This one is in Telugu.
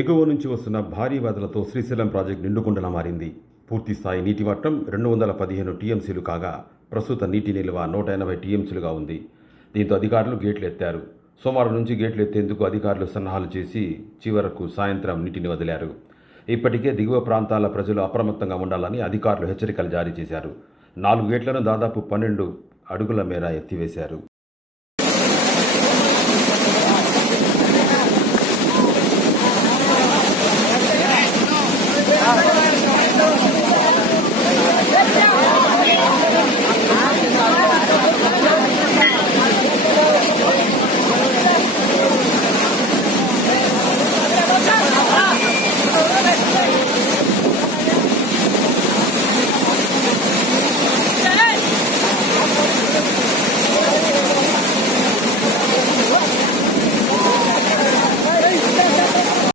ఎగువ నుంచి వస్తున్న భారీ వరదలతో శ్రీశైలం ప్రాజెక్టు నిండుకుండలా మారింది. పూర్తిస్థాయి నీటి మట్టం 215 టీఎంసీలు కాగా ప్రస్తుత నీటి నిల్వ 180 టీఎంసీలుగా ఉంది. దీంతో అధికారులు గేట్లు ఎత్తారు. సోమవారం నుంచి గేట్లు ఎత్తేందుకు అధికారులు సన్నాహాలు చేసి చివరకు సాయంత్రం నీటిని వదిలారు. ఇప్పటికే దిగువ ప్రాంతాల ప్రజలు అప్రమత్తంగా ఉండాలని అధికారులు హెచ్చరికలు జారీ చేశారు. 4 గేట్లను దాదాపు 12 అడుగుల మేర ఎత్తివేశారు.